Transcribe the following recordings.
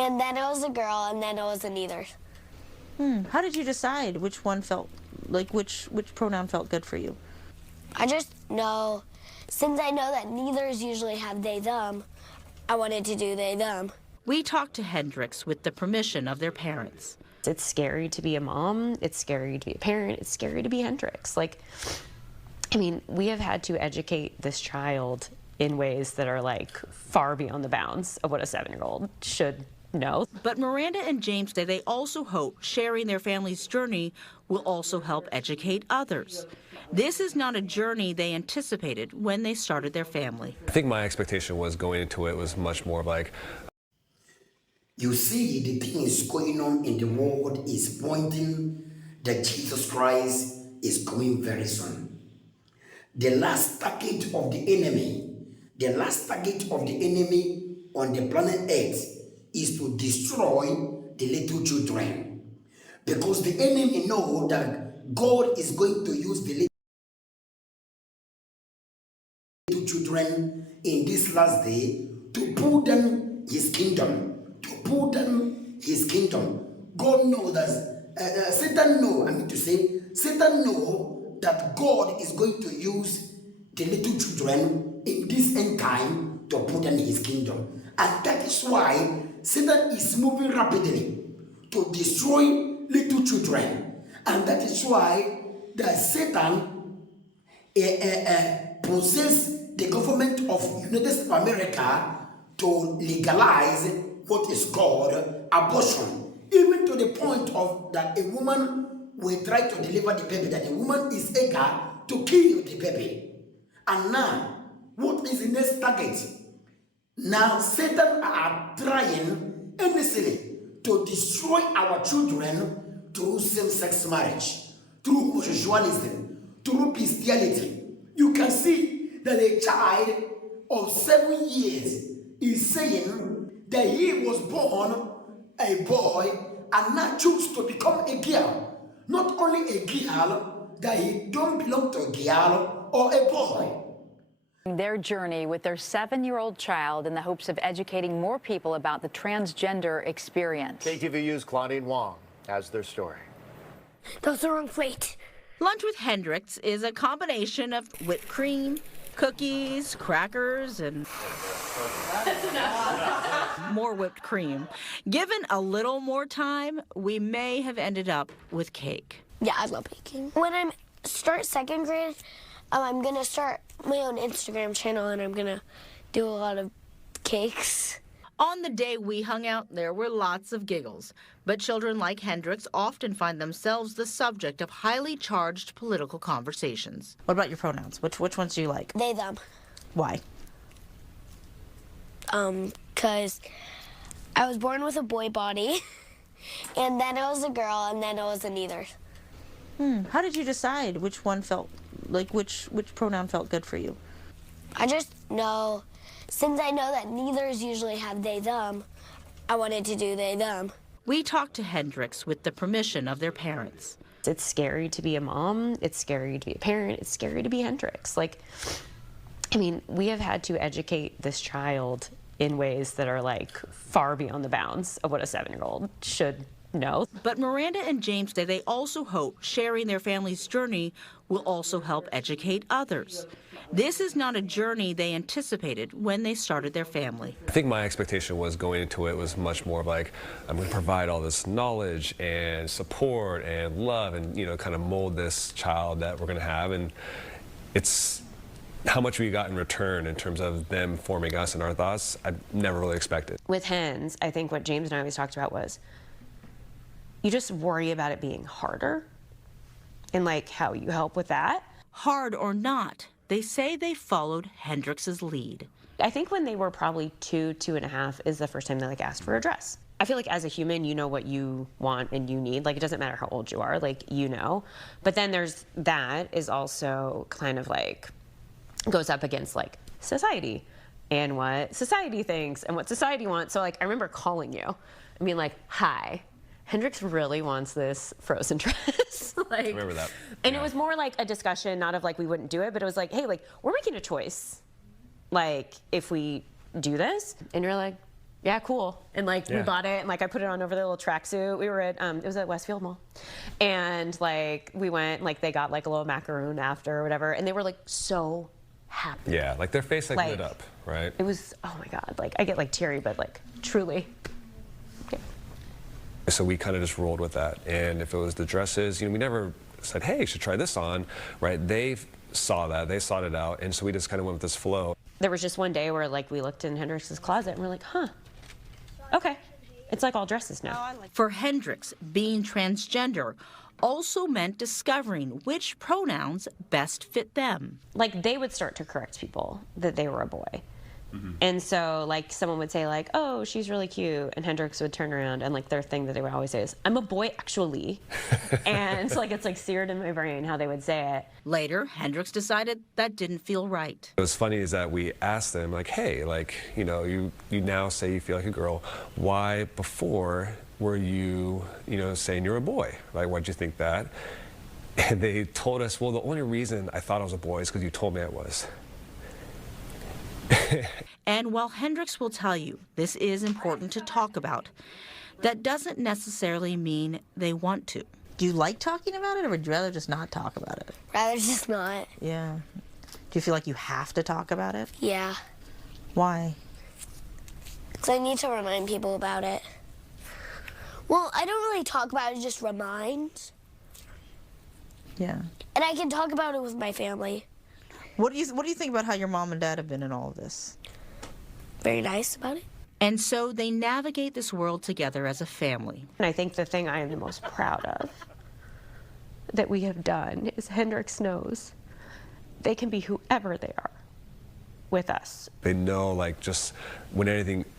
and then it was a girl, and then it was a neither. How did you decide which one felt, like which pronoun felt good for you? I just know, since I know that neithers usually have they, them, I wanted to do they, them. We talked to Hendricks with the permission of their parents. It's scary to be a mom, it's scary to be a parent, it's scary to be Hendricks. Like, I mean, we have had to educate this child in ways that are like far beyond the bounds of what a 7-year-old should know. But Miranda and James say they also hope sharing their family's journey will also help educate others. This is not a journey they anticipated when they started their family. I think my expectation was going into it was much more like, you see, the things going on in the world is pointing that Jesus Christ is coming very soon. The last target of the enemy, on the planet Earth is to destroy the little children. Because the enemy knows that God is going to use the little children in this last day to put them his kingdom. God knows that Satan knows that God is going to use the little children in this end time to put them in his kingdom. And that is why Satan is moving rapidly to destroy little children. And that is why that Satan possesses the government of United States of America to legalize what is called abortion, even to the point of that a woman will try to deliver the baby, that the woman is eager to kill the baby. And now, what is the next target? Now, Satan are trying endlessly to destroy our children through same-sex marriage, through homosexualism, through bestiality. You can see that a child of 7 years is saying that he was born a boy and now choose to become a girl. Not only a girl, that he don't belong to a girl or a boy. Their journey with their 7-year-old child in the hopes of educating more people about the transgender experience. KTVU's Claudine Wong has their story. That was the wrong plate. Lunch with Hendricks is a combination of whipped cream, cookies, crackers, and more whipped cream. Given a little more time, we may have ended up with cake. Yeah, I love baking. When I start 2nd grade, I'm going to start my own Instagram channel, and I'm going to do a lot of cakes. On the day we hung out, there were lots of giggles. But children like Hendricks often find themselves the subject of highly charged political conversations. What about your pronouns? Which ones do you like? They, them. Why? Because I was born with a boy body, and then it was a girl, and then it was a neither. How did you decide which one felt, like which pronoun felt good for you? I just know, since I know that neithers usually have they, them, I wanted to do they, them. We talked to Hendricks with the permission of their parents. It's scary to be a mom, it's scary to be a parent, it's scary to be Hendricks. Like, I mean, we have had to educate this child in ways that are like far beyond the bounds of what a 7-year-old should know. But Miranda and James say they also hope sharing their family's journey will also help educate others. This is not a journey they anticipated when they started their family. I think my expectation was going into it was much more like, I'm going to provide all this knowledge and support and love and, you know, kind of mold this child that we're going to have. And it's how much we got in return in terms of them forming us and our thoughts, I never really expected. With hens, I think what James and I always talked about was, you just worry about it being harder and like how you help with that. Hard or not, they say they followed Hendricks's lead. I think when they were probably 2.5 is the first time they like asked for a dress. I feel like as a human, you know what you want and you need. Like, it doesn't matter how old you are, like, you know. But then there's that is also kind of like goes up against like society and what society thinks and what society wants. So like, I remember calling you and being like, hi, Hendricks really wants this Frozen dress. Like, I remember that. And it was more like a discussion, not of like we wouldn't do it, but it was like, hey, like, we're making a choice. Like, if we do this, and you're like, yeah, cool. And like we bought it and like I put it on over their little tracksuit. We were at it was at Westfield Mall. And like we went, like they got like a little macaroon after or whatever, and they were like so happy. Yeah, like their face like lit up, right? It was, oh my God, like I get like teary, but like truly. Yeah. So we kind of just rolled with that. And if it was the dresses, you know, we never said, hey, you should try this on, right? They saw that, they sought it out, and so we just kind of went with this flow. There was just one day where like we looked in Hendrix's closet and we're like, huh, okay. It's like all dresses now. For Hendrix, being transgender also meant discovering which pronouns best fit them. Like they would start to correct people that they were a boy. And so like someone would say like, oh, she's really cute, and Hendrix would turn around and like their thing that they would always say is, I'm a boy actually. And like it's like seared in my brain how they would say it. Later, Hendrix decided that didn't feel right. What was funny is that we asked them like, hey, like, you know, you now say you feel like a girl. Why before were you, you know, saying you're a boy? Like, why'd you think that? And they told us, well, the only reason I thought I was a boy is because you told me I was. And while Hendrix will tell you this is important to talk about, that doesn't necessarily mean they want to. Do you like talking about it, or would you rather just not talk about it? Rather just not. Yeah. Do you feel like you have to talk about it? Yeah. Why? Because I need to remind people about it. Well, I don't really talk about it, just remind. Yeah. And I can talk about it with my family. What do you think about how your mom and dad have been in all of this? Very nice about it. And so they navigate this world together as a family. And I think the thing I am the most proud of that we have done is Hendrix knows they can be whoever they are with us. They know, like, just when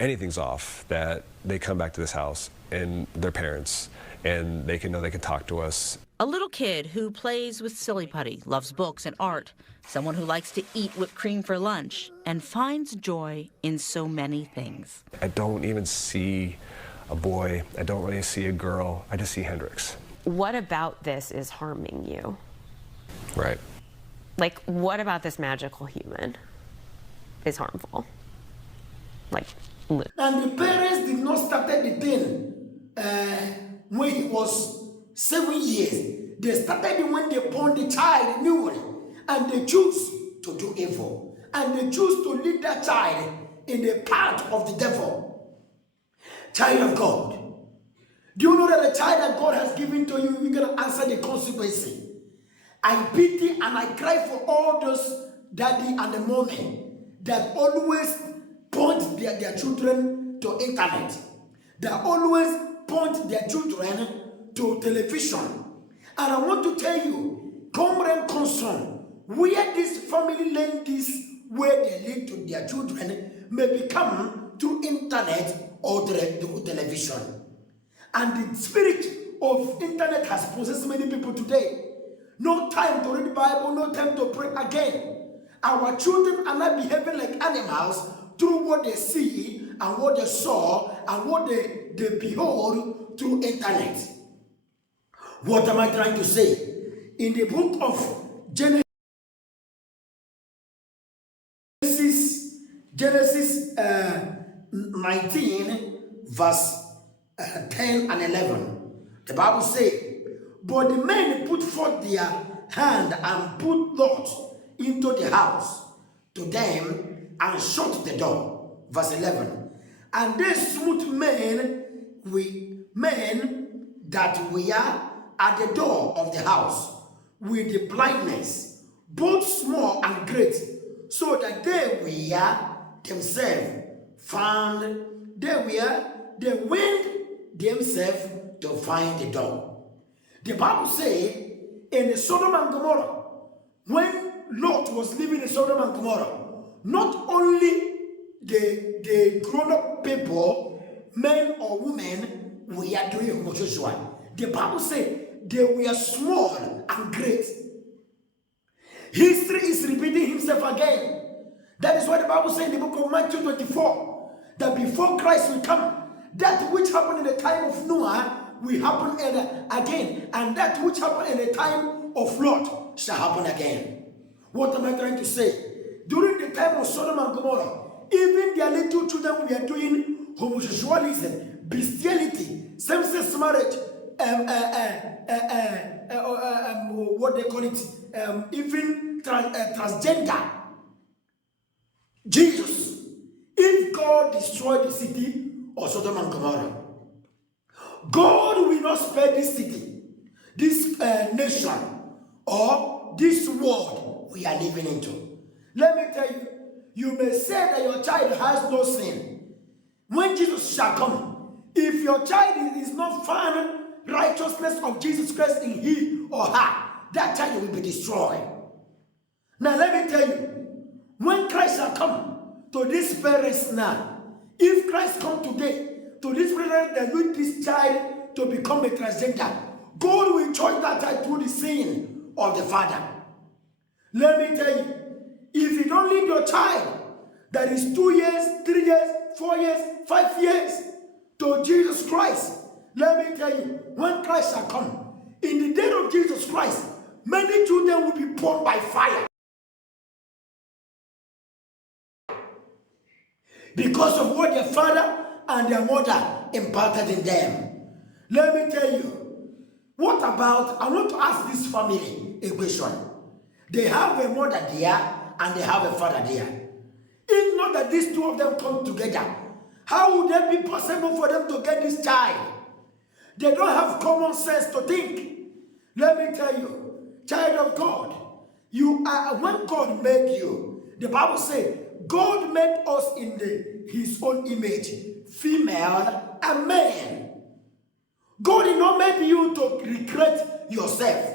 anything's off, that they come back to this house and their parents, and they can know they can talk to us. A little kid who plays with silly putty, loves books and art, someone who likes to eat whipped cream for lunch, and finds joy in so many things. I don't even see a boy. I don't really see a girl. I just see Hendrix. What about this is harming you? Right. Like, what about this magical human is harmful? Like, And the parents did not start the thing when he was 7 years. They started it when they born the child newly, and they choose to do evil, and they choose to lead that child in the path of the devil. Child of God, do you know that the child that God has given to you, you're going to answer the consequences? I pity and I cry for all those daddy and the mommy that always point their children to internet, that always point their children to television. And I want to tell you, come and concern, where this family learn this way they lead to their children may become through internet or through television. And the spirit of internet has possessed many people today. No time to read the Bible, no time to pray again. Our children are not behaving like animals through what they see and what they saw and what they behold through internet. What am I trying to say? In the book of Genesis 19, verse 10 and 11, the Bible says, but the men put forth their hand and put Lot into the house to them and shut the door. Verse 11. And they smote men that were at the door of the house with the blindness, both small and great, so that they were themselves found, they went themselves to find the door. The Bible says in Sodom and Gomorrah, when Lot was living in Sodom and Gomorrah, not only the grown-up people, men or women, were doing homosexual. The Bible says they were small and great. History is repeating himself again. That is what the Bible says in the book of Matthew 24, that before Christ will come, that which happened in the time of Noah will happen again, and that which happened in the time of Lot shall happen again. What am I trying to say? During the time of Sodom and Gomorrah, even their little children were doing homosexualism, bestiality, same-sex marriage, what they call it, even transgender. Jesus, if God destroyed the city of Sodom and Gomorrah, God will not spare this city, this nation, or this world we are living into. Let me tell you, you may say that your child has no sin. When Jesus shall come, if your child is not found righteousness of Jesus Christ in he or her, that child will be destroyed. Now let me tell you, when Christ shall come to these parents now, if Christ come today to this parents that lead this child to become a transgender, God will judge that child through the sin of the father. Let me tell you, if you don't lead your child that is 2 years, 3 years, 4 years, 5 years to Jesus Christ, let me tell you, when Christ shall come, in the day of Jesus Christ, many children will be born by fire. Because of what their father and their mother imparted in them. Let me tell you, what about, I want to ask this family a question. They have a mother there and they have a father there. If not that these two of them come together, how would it be possible for them to get this child? They don't have common sense to think. Let me tell you, child of God, you are, when God made you, the Bible says, God made us in his own image, female and man. God did not make you to regret yourself.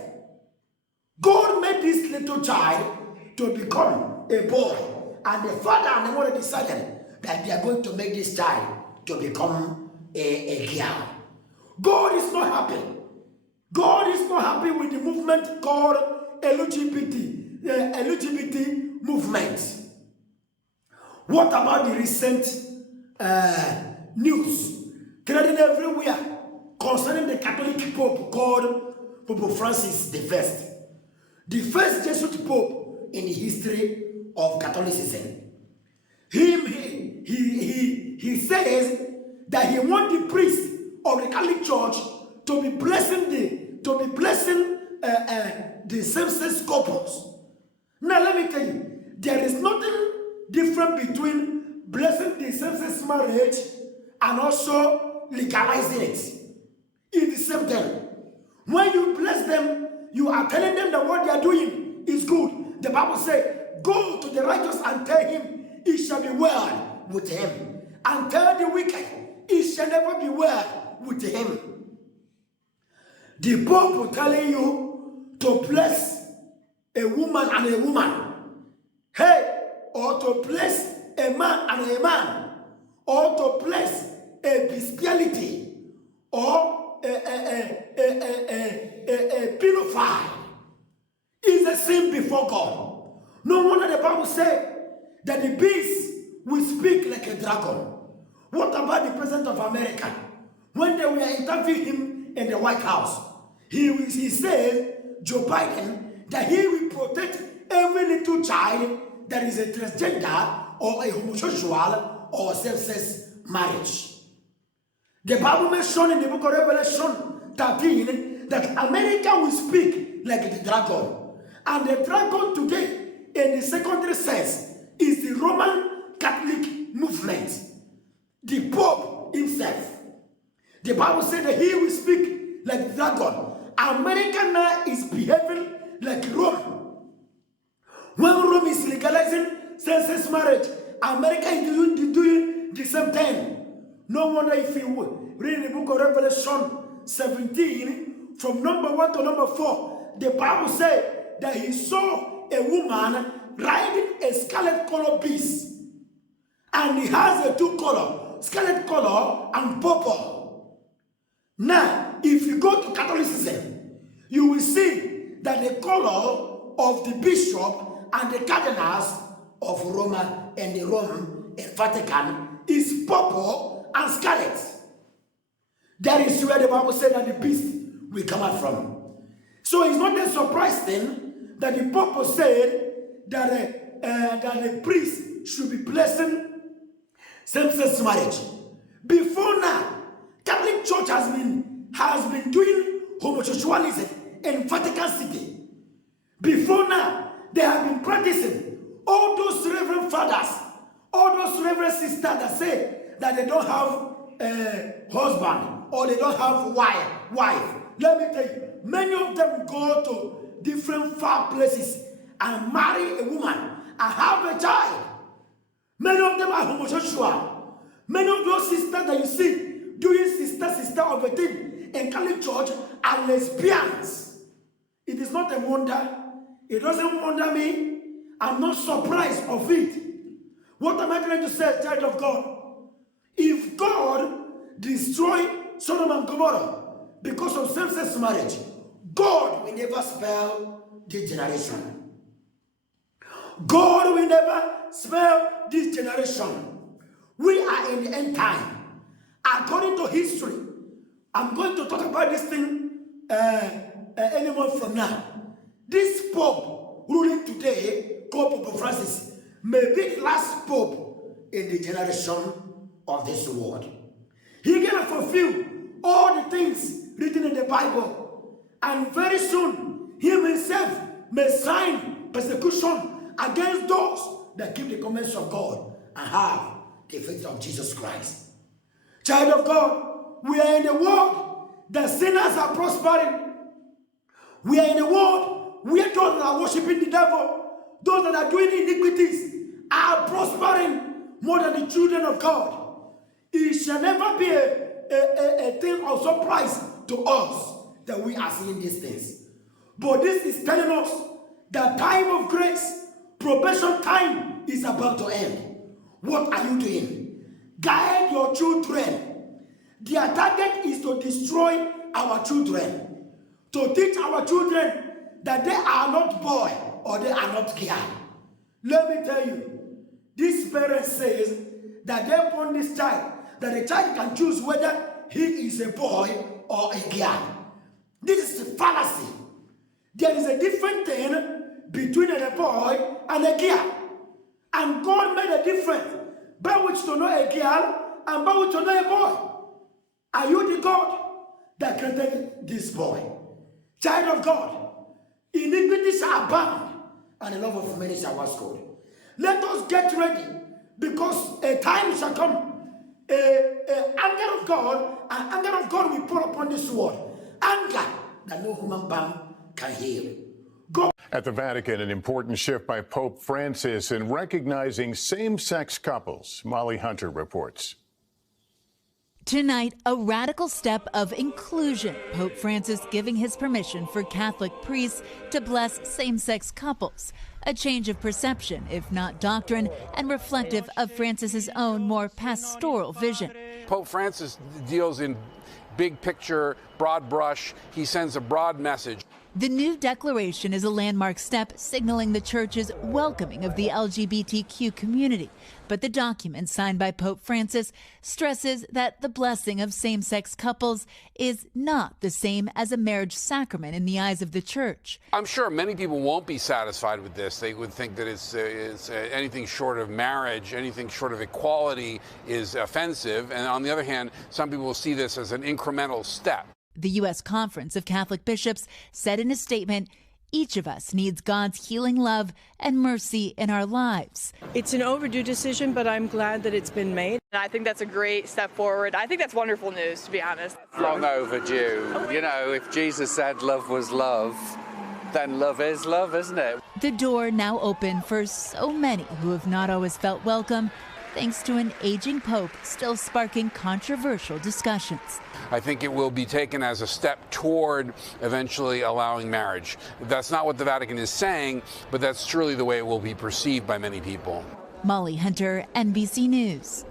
God made this little child to become a boy, and the father and the mother decided that they are going to make this child to become a girl. God is not happy. God is not happy with the movement called LGBT movement. What about the recent news trending everywhere concerning the Catholic Pope called Pope Francis the first Jesuit Pope in the history of Catholicism? He says that he wants the priest of the Catholic Church to be blessing the same-sex couples. Now let me tell you, there is nothing different between blessing the same-sex marriage and also legalizing it. It's the same thing. When you bless them, you are telling them that what they are doing is good. The Bible says, go to the righteous and tell him it shall be well with him. And tell the wicked it shall never be well with him. The Pope telling you to bless a woman and a woman. Hey, or to bless a man and a man. Or to bless a bestiality. Or a pedophile. Is a sin before God. No wonder the Bible said that the beast will speak like a dragon. What about the President of America? When they were interviewing him in the White House, he said, Joe Biden, that he will protect every little child that is a transgender or a homosexual or same-sex marriage. The Bible mentioned in the book of Revelation 13 that America will speak like the dragon. And the dragon today, in the secondary sense, is the Roman Catholic movement. The Pope himself. The Bible said that he will speak like the dragon. America now is behaving like Rome. When Rome is legalizing same-sex marriage, America is doing the same thing. No wonder if you read the book of Revelation 17, from number 1 to number 4, the Bible says that he saw a woman riding a scarlet color beast. And he has a two color, scarlet color and purple. Now, if you go to Catholicism, you will see that the color of the bishop and the cardinals of Rome and the Rome and Vatican is purple and scarlet. That is where the Bible said that the beast will come out from. So it's not a surprise thing that the Pope said that the priest should be blessing same-sex marriage. Before now, Catholic Church has been doing homosexualism in Vatican City. Before now, they have been practicing. All those reverend fathers, all those reverend sisters that say that they don't have a husband or they don't have wife. Let me tell you, many of them go to different far places and marry a woman and have a child. Many of them are homosexual. Many of those sisters that you see doing sister of a thing in Catholic Church are lesbians. It is not a wonder. It doesn't wonder me. I'm not surprised of it. What am I trying to say, child of God? If God destroyed Sodom and Gomorrah because of same-sex marriage, God will never spare this generation. God will never spare this generation. We are in the end time. According to history, I'm going to talk about this thing any month from now. This Pope ruling today, called Pope Francis, may be the last Pope in the generation of this world. He can fulfill all the things written in the Bible, and very soon he himself may sign persecution against those that keep the commandments of God and have the faith of Jesus Christ. Child of God, we are in a world that sinners are prospering. We are in a world where those that are worshiping the devil, those that are doing iniquities, are prospering more than the children of God. It shall never be a thing of surprise to us that we are seeing these things. But this is telling us that time of grace, probation time, is about to end. What are you doing? Guide your children. Their target is to destroy our children, to teach our children that they are not boy or they are not girl. Let me tell you, this parent says that they born this child, that the child can choose whether he is a boy or a girl. This is a fallacy. There is a different thing between a boy and a girl. And God made a difference by which to know a girl and by which to know a boy. Are you the God that created this boy? Child of God, iniquity shall abound and the love of many shall wax cold. Let us get ready, because a time shall come, anger of God, and anger of God will pour upon this world. Anger that no human being can heal. God. At the Vatican, an important shift by Pope Francis in recognizing same-sex couples. Molly Hunter reports. Tonight, a radical step of inclusion. Pope Francis giving his permission for Catholic priests to bless same-sex couples. A change of perception, if not doctrine, and reflective of Francis's own more pastoral vision. Pope Francis deals in big picture, broad brush. He sends a broad message. The new declaration is a landmark step signaling the Church's welcoming of the LGBTQ community. But the document signed by Pope Francis stresses that the blessing of same-sex couples is not the same as a marriage sacrament in the eyes of the Church. I'm sure many people won't be satisfied with this. They would think that it's anything short of marriage, anything short of equality is offensive. And on the other hand, some people will see this as an incremental step. The U.S. Conference of Catholic Bishops said in a statement, each of us needs God's healing love and mercy in our lives. It's an overdue decision, but I'm glad that it's been made. I think that's a great step forward. I think that's wonderful news, to be honest. Long overdue. You know, if Jesus said love was love, then love is love, isn't it? The door now open for so many who have not always felt welcome, thanks to an aging pope still sparking controversial discussions. I think it will be taken as a step toward eventually allowing marriage. That's not what the Vatican is saying, but that's surely the way it will be perceived by many people. Molly Hunter, NBC News.